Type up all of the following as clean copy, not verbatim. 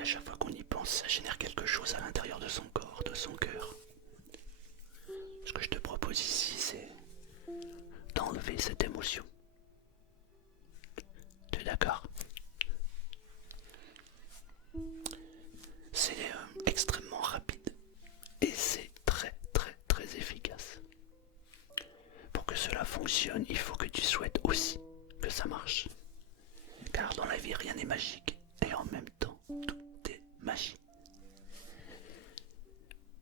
à chaque fois qu'on y pense, ça génère quelque chose à l'intérieur de son corps, de son cœur. Ce que je te propose ici, c'est d'enlever cette émotion. Tu es d'accord? C'est extrêmement rapide et c'est très très très efficace. Pour que cela fonctionne, il faut que tu souhaites aussi que ça marche. Car dans la vie, rien n'est magique et en même temps, tout est magie.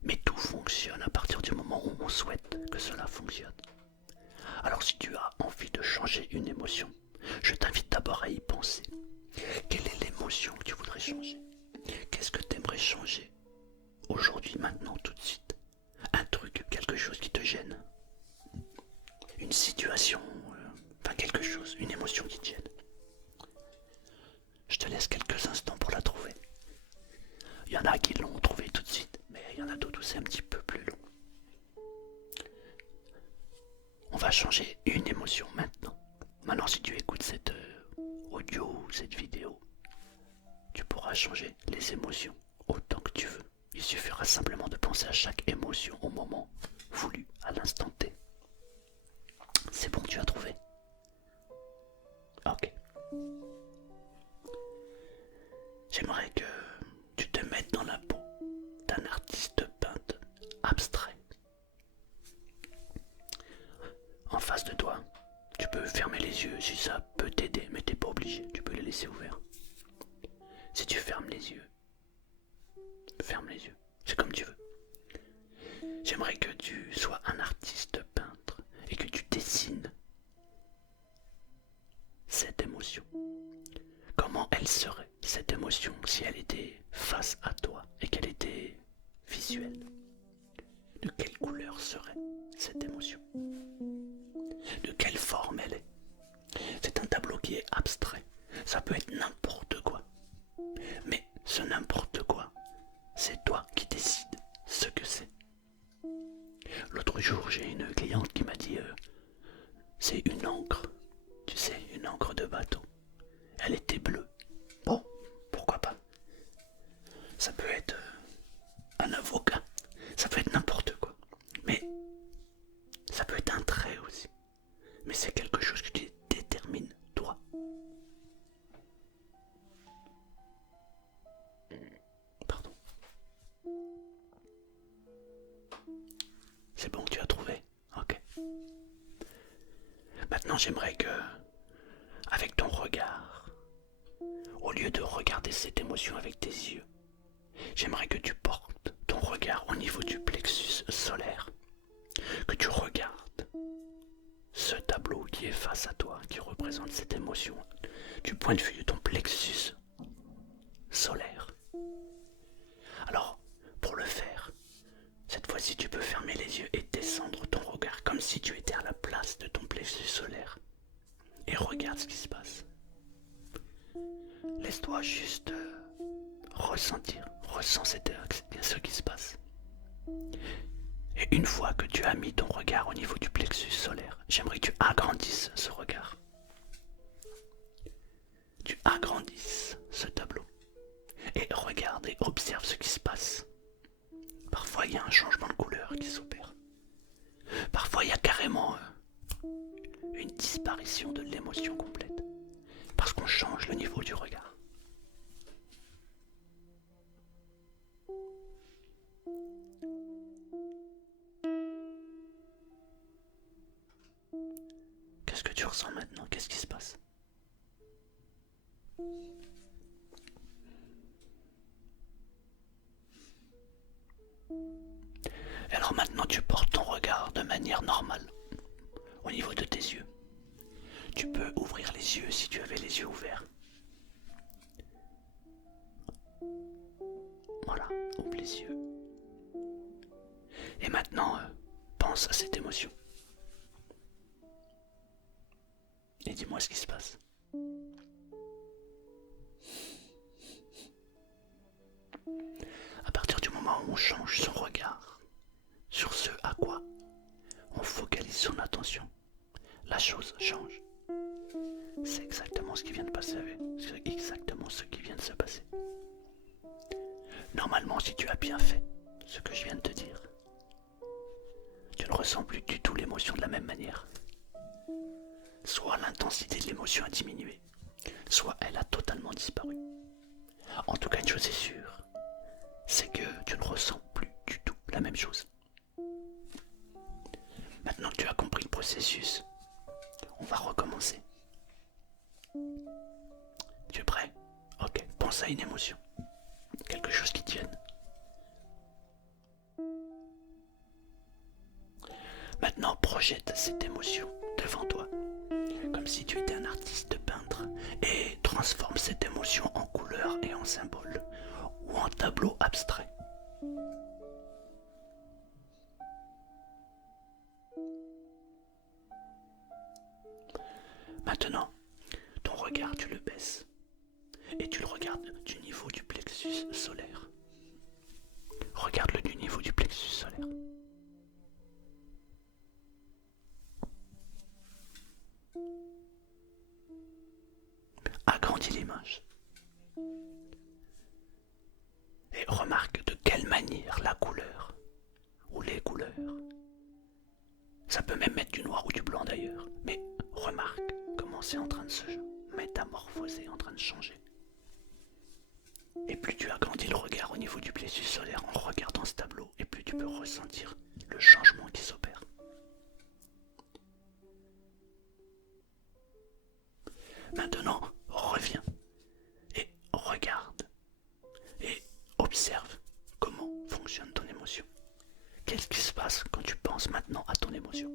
Mais tout fonctionne à partir du moment où on souhaite que cela fonctionne. Alors si tu as envie de changer une émotion, je t'invite d'abord à y penser. Quelle est l'émotion que tu voudrais changer? Qu'est-ce que tu aimerais changer aujourd'hui, maintenant, tout de suite? Un truc, quelque chose qui te gêne. Une situation, enfin quelque chose, une émotion qui te gêne. Je te laisse quelques instants pour la trouver. Il y en a qui l'ont trouvée tout de suite, mais il y en a d'autres où c'est un petit peu plus long. On va changer une émotion maintenant. Maintenant, si tu écoutes cette audio, cette vidéo, tu pourras changer les émotions autant que tu veux. Il suffira simplement de penser à chaque émotion au moment voulu, à l'instant T. C'est bon, tu as trouvé? Ok. J'aimerais que tu te mettes dans la peau d'un artiste peintre abstrait. En face de toi, tu peux fermer les yeux si ça peut t'aider, mais t'es pas obligé, tu peux les laisser ouverts. Si tu fermes les yeux, c'est comme tu veux. J'aimerais que tu sois un artiste peintre et que tu dessines cette émotion. Comment elle serait, cette émotion, si elle était face à toi et qu'elle était visuelle? De quelle couleur serait cette émotion? De quelle forme elle est? C'est un tableau qui est abstrait. Ça peut être n'importe quoi. Mais ce n'importe quoi, c'est toi qui décides ce que c'est. L'autre jour, j'ai une cliente qui m'a dit c'est une encre, tu sais, une encre de bateau. Elle était bleue. Bon, pourquoi pas? Ça peut être un avocat, ça peut être n'importe quoi. Mais ça peut être un trait aussi. Mais c'est quelque chose que tu détermines, toi. Pardon. C'est bon, tu as trouvé? Ok. Maintenant, j'aimerais que, avec ton regard, au lieu de regarder cette émotion avec tes yeux, j'aimerais que tu portes ton regard au niveau du plexus solaire. Que tu regardes ce tableau qui est face à toi, qui représente cette émotion, du point de vue de ton plexus solaire. Alors, pour le faire, cette fois-ci tu peux fermer les yeux et descendre ton regard comme si tu étais à la place de ton plexus solaire. Et regarde ce qui se passe. Laisse-toi juste ressentir, ressens ce qui se passe. Et une fois que tu as mis ton regard au niveau du plexus solaire, j'aimerais que tu agrandisses ce regard. Tu agrandisses ce tableau. Et regarde et observe ce qui se passe. Parfois il y a un changement de couleur qui s'opère. Parfois il y a carrément une disparition de l'émotion complète. Parce qu'on change le niveau du regard. Qu'est-ce que tu ressens maintenant? Qu'est-ce qui se passe? Alors maintenant tu portes ton regard de manière normale, au niveau de tes yeux. Tu peux ouvrir les yeux si tu avais les yeux ouverts. Voilà, ouvre les yeux. Et maintenant, pense à cette émotion. Et dis-moi ce qui se passe. À partir du moment où on change son regard sur ce à quoi on focalise son attention, la chose change. C'est exactement ce qui vient de passer. C'est exactement ce qui vient de se passer. Normalement, si tu as bien fait ce que je viens de te dire, tu ne ressens plus du tout l'émotion de la même manière. Soit l'intensité de l'émotion a diminué, soit elle a totalement disparu. En tout cas, une chose est sûre, c'est que tu ne ressens plus du tout la même chose. Maintenant que tu as compris le processus, on va recommencer. Tu es prêt? Ok, pense à une émotion. Quelque chose qui tienne. Maintenant, projette cette émotion devant toi, comme si tu étais un artiste peintre, et transforme cette émotion en couleurs et en symboles, ou en tableau abstrait. Maintenant, ton regard, tu le baisses, et tu le regardes du niveau du plexus solaire. Regarde-le du niveau du plexus solaire. Agrandis l'image. Et remarque de quelle manière la couleur, ou les couleurs, ça peut même mettre du noir ou du blanc d'ailleurs, mais remarque comment c'est en train de se métamorphoser, en train de changer. Et plus tu agrandis le regard au niveau du plexus solaire en regardant ce tableau, et plus tu peux ressentir le changement qui s'opère. Maintenant, reviens et regarde et observe comment fonctionne ton émotion. Qu'est-ce qui se passe quand tu penses maintenant à ton émotion?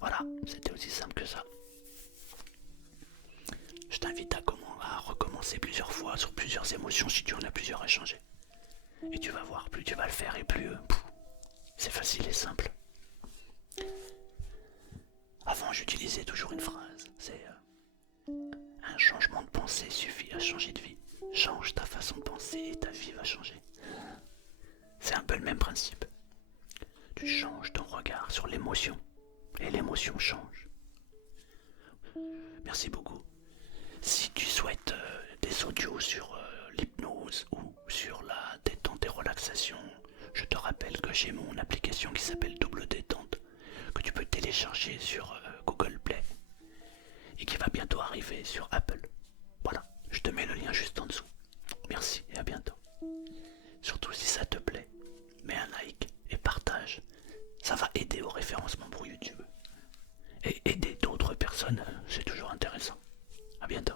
Voilà, c'était aussi simple que ça. Je t'invite à recommencer plusieurs fois sur plusieurs émotions si tu en as plusieurs à changer. Et tu vas voir, plus tu vas le faire et plus c'est facile et simple. Avant, j'utilisais toujours une phrase, c'est un changement de pensée suffit à changer de vie. Change ta façon de penser et ta vie va changer. C'est un peu le même principe. Tu changes ton regard sur l'émotion et l'émotion change. Merci beaucoup. Si tu souhaites des audios sur l'hypnose ou sur la détente et relaxation, je te rappelle que j'ai mon application qui s'appelle Double Détente, que tu peux télécharger sur Google Play et qui va bientôt arriver sur Apple. Voilà, je te mets le lien juste en dessous. Merci et à bientôt. Surtout si ça te plaît, mets un like et partage. Ça va aider au référencement pour YouTube. Et aider d'autres personnes, c'est toujours intéressant. À bientôt.